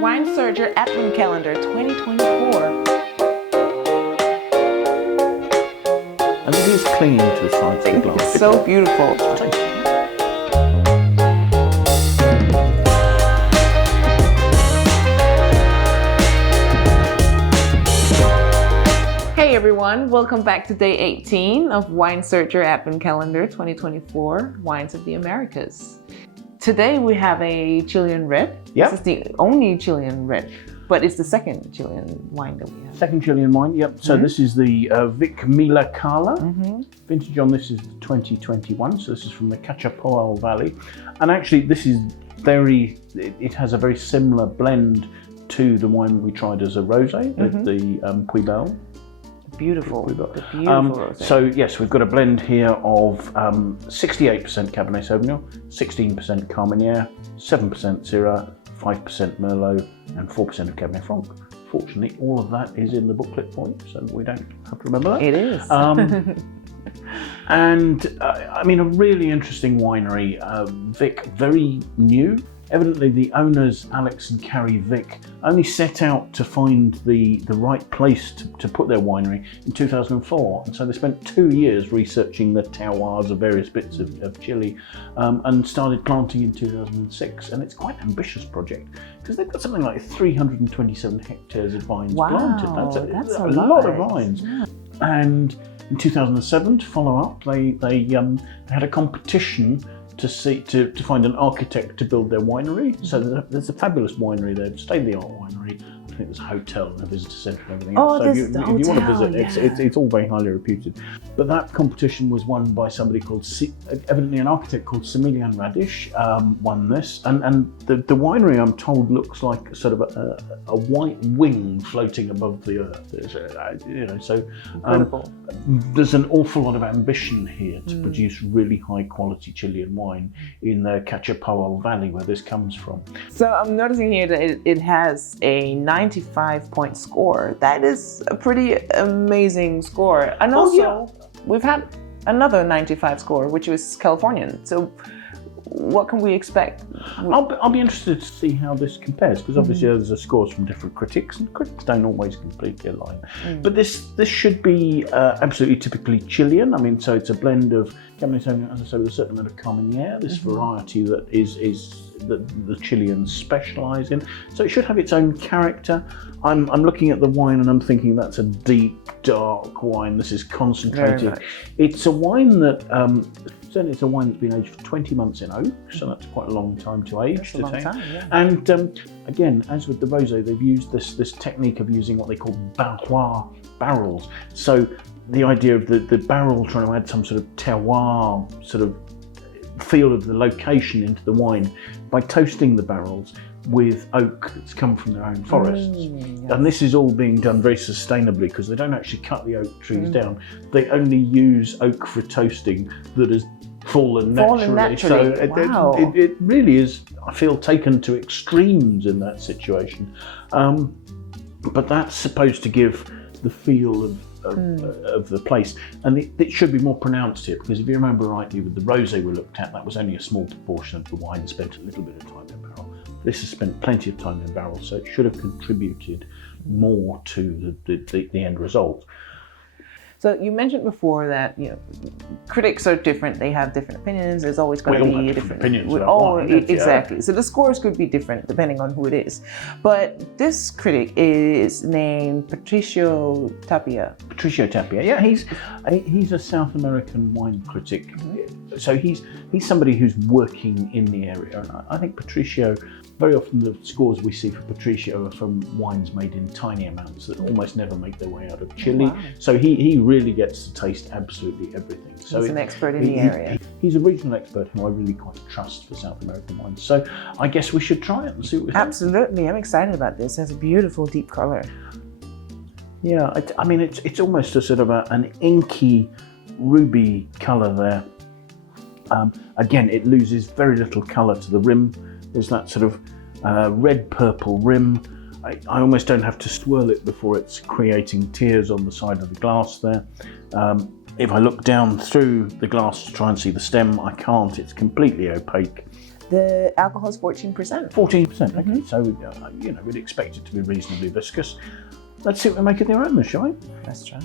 Wine Surger Advent Calendar 2024. And it is clinging to the sides of the glass. It's so beautiful. Hey everyone, welcome back to day 18 of Wine Surger Advent Calendar 2024, Wines of the Americas. Today we have a Chilean red. Yep. This is the only Chilean red, but it's the second Chilean wine that we have. Second Chilean wine, yep. So this is the Vik Milla Cala. Vintage on this is 2021, so this is from the Cachapoal Valley. And actually this is it has a very similar blend to the wine we tried as a rosé, the Piu Belle. Beautiful, the beautiful rosé. So yes, we've got a blend here of 68% Cabernet Sauvignon, 16% Carménère, 7% Syrah, 5% Merlot, and 4% of Cabernet Franc. Fortunately, all of that is in the booklet for you, so we don't have to remember that. It is. And I mean, a really interesting winery. Vik, very new. Evidently, the owners, Alex and Carrie Vik, only set out to find the right place to put their winery in 2004. And so they spent 2 years researching the terroirs of various bits of Chile and started planting in 2006. And it's quite an ambitious project because they've got something like 327 hectares of vines planted. That's a lot of vines. Yeah. And in 2007, to follow up, they had a competition to find an architect to build their winery. So there's a fabulous winery there, state-of-the-art winery. I think there's a hotel and a visitor centre and everything else. So if you want to visit, it's all very highly reputed. But that competition was won by somebody called, evidently an architect called Chilean won this. And the winery, I'm told, looks like sort of a white wing floating above the earth. Incredible. There's an awful lot of ambition here to produce really high quality Chilean wine in the Cachapoal Valley where this comes from. So I'm noticing here that it has a 95-point score. That is a pretty amazing score. And also, we've had another 95 score, which was Californian. So what can we expect? I'll be interested to see how this compares, because obviously there's scores from different critics, and critics don't always completely align. But this should be absolutely typically Chilean. I mean, so it's a blend of Cabernet Sauvignon, as I say, with a certain amount of Carménère, this variety that is the Chileans specialise in. So it should have its own character. I'm looking at the wine and I'm thinking that's a deep, dark wine. This is concentrated. It's a wine that certainly it's a wine that's been aged for 20 months in oak, so that's quite a long time to age. That's a long time, yeah. And again, as with the rosé, they've used this technique of using what they call barrels. So the idea of the barrel trying to add some sort of terroir, sort of feel of the location into the wine by toasting the barrels with oak that's come from their own forests. And this is all being done very sustainably because they don't actually cut the oak trees down. They only use oak for toasting that has fallen naturally. So it really is, I feel, taken to extremes in that situation. But that's supposed to give the feel of the place, and it should be more pronounced here, because if you remember rightly with the rosé we looked at, that was only a small proportion of the wine spent a little bit of time in barrel. This has spent plenty of time in barrel, so it should have contributed more to the end result. So you mentioned before that critics are different; they have different opinions. There's always going to be different opinions. Exactly. So the scores could be different depending on who it is. But this critic is named Patricio Tapia. Yeah, he's a South American wine critic. So he's somebody who's working in the area, and I think Patricio. Very often the scores we see for Patricio are from wines made in tiny amounts that almost never make their way out of Chile. Wow. So he really gets to taste absolutely everything. So he's an expert in the area. He's a regional expert who I really quite trust for South American wines. So I guess we should try it and see what we think. Absolutely, I'm excited about this. It has a beautiful deep colour. Yeah, I mean it's almost a sort of an inky ruby colour there. Again, it loses very little colour to the rim. There's that sort of red-purple rim. I almost don't have to swirl it before it's creating tears on the side of the glass there. If I look down through the glass to try and see the stem, I can't. It's completely opaque. The alcohol is 14%. 14%. Okay, so you know, we'd expect it to be reasonably viscous. Let's see what we make of the aroma, shall we? Let's try it.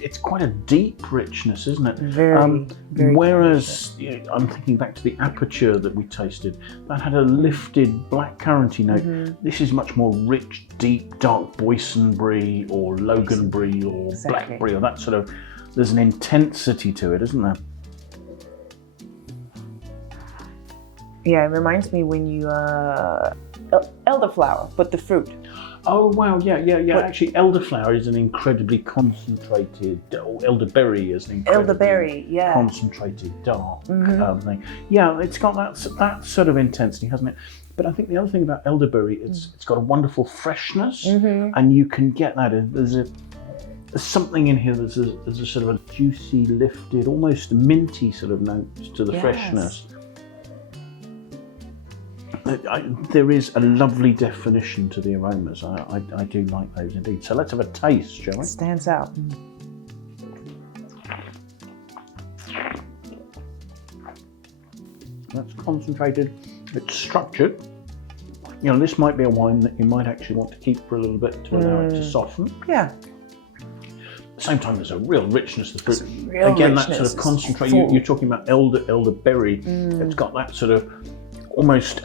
It's quite a deep richness, isn't it? Very, very. Whereas I'm thinking back to the aperture that we tasted, that had a lifted black curranty note. This is much more rich, deep, dark boysenberry or loganberry or blackberry or that sort of. There's an intensity to it, isn't there? Yeah, it reminds me when you elderflower, but the fruit. Oh wow, yeah. Actually, elderflower is an incredibly concentrated, or elderberry is an incredibly concentrated dark thing. Yeah, it's got that sort of intensity, hasn't it? But I think the other thing about elderberry, it's got a wonderful freshness, and you can get that. There's something in here. There's a sort of a juicy, lifted, almost minty sort of note to the freshness. There is a lovely definition to the aromas. I do like those indeed. So let's have a taste, shall we? It stands out. That's concentrated. It's structured. You know, this might be a wine that you might actually want to keep for a little bit to allow it to soften. Yeah. At the same time, there's a real richness to the fruit. Again, that sort of concentrate. You're talking about elderberry. It's got that sort of almost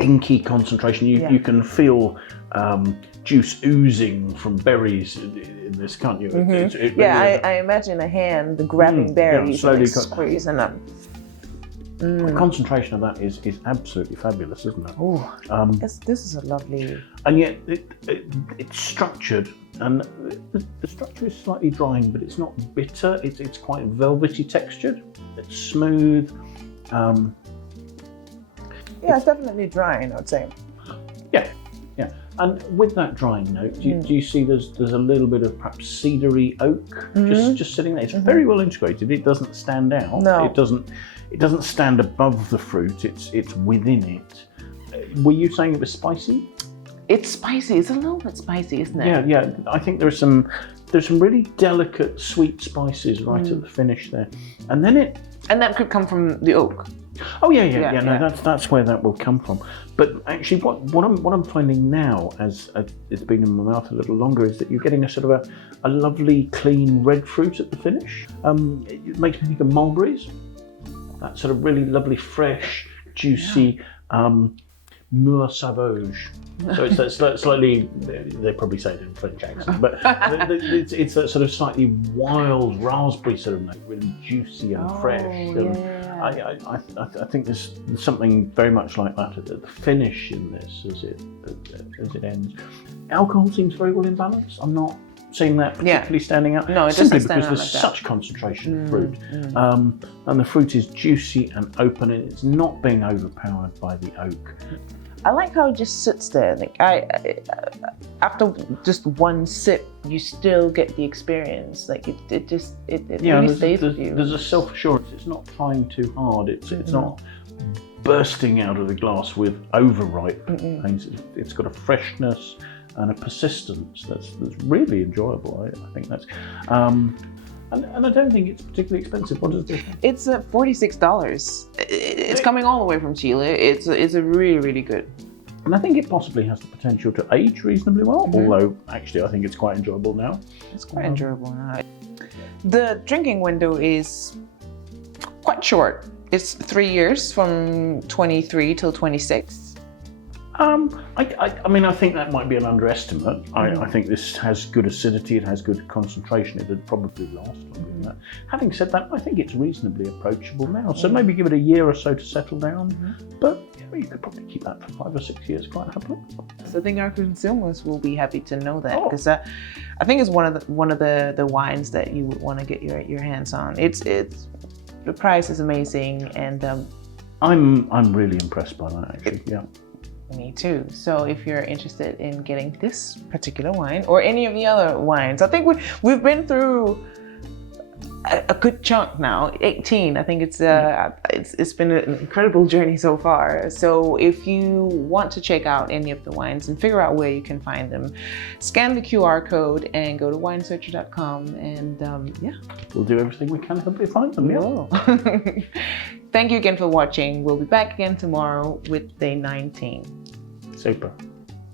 inky concentration. You can feel juice oozing from berries in this, can't you? I imagine a hand grabbing berries, slowly squeezing them. The concentration of that is absolutely fabulous, isn't it? Oh, this is a lovely. And yet it's structured, and the structure is slightly drying, but it's not bitter. It's quite velvety textured. It's smooth. Yeah, it's definitely drying, I would say. Yeah. And with that drying note, do you see there's a little bit of perhaps cedary oak just sitting there? It's very well integrated. It doesn't stand out. No. It doesn't stand above the fruit. It's within it. Were you saying it was spicy? It's spicy. It's a little bit spicy, isn't it? Yeah. I think there's some really delicate sweet spices right at the finish there, and that could come from the oak. Oh yeah. No, that's where that will come from. But actually, what I'm finding now, as it's been in my mouth a little longer, is that you're getting a sort of a lovely, clean red fruit at the finish. It makes me think of mulberries. That sort of really lovely, fresh, juicy mûr sauvage. So it's that slightly, they probably say it in French accent, but it's that sort of slightly wild raspberry sort of note, really juicy and fresh. I think there's something very much like that at the finish in this as it ends. Alcohol seems very well in balance. I'm not seeing that particularly standing out. No, it simply doesn't stand because there's such concentration of fruit, and the fruit is juicy and open, and it's not being overpowered by the oak. I like how it just sits there. Like I after just one sip, you still get the experience. Like it really stays with you. There's a self-assurance. It's not trying too hard. It's not bursting out of the glass with overripe things. It's got a freshness and a persistence that's really enjoyable. I think that's. And I don't think it's particularly expensive. What is this? It's $46. It's coming all the way from Chile. It's a really good. And I think it possibly has the potential to age reasonably well. Although actually, I think it's quite enjoyable now. It's quite enjoyable now. The drinking window is quite short. It's 3 years, from 23 till 26. I mean, I think that might be an underestimate. I think this has good acidity, it has good concentration, it would probably last longer than that. Having said that, I think it's reasonably approachable now. So maybe give it a year or so to settle down, but you could probably keep that for 5 or 6 years quite happily. So I think our consumers will be happy to know that, because I think it's one of the wines that you would want to get your hands on. It's the price is amazing, and I'm really impressed by that actually. Yeah. Me too. So if you're interested in getting this particular wine or any of the other wines, I think we've been through a good chunk now, 18. I think it's been an incredible journey so far. So if you want to check out any of the wines and figure out where you can find them, scan the QR code and go to winesearcher.com, and yeah. We'll do everything we can to help you find them. Yeah. Thank you again for watching. We'll be back again tomorrow with day 19. Super.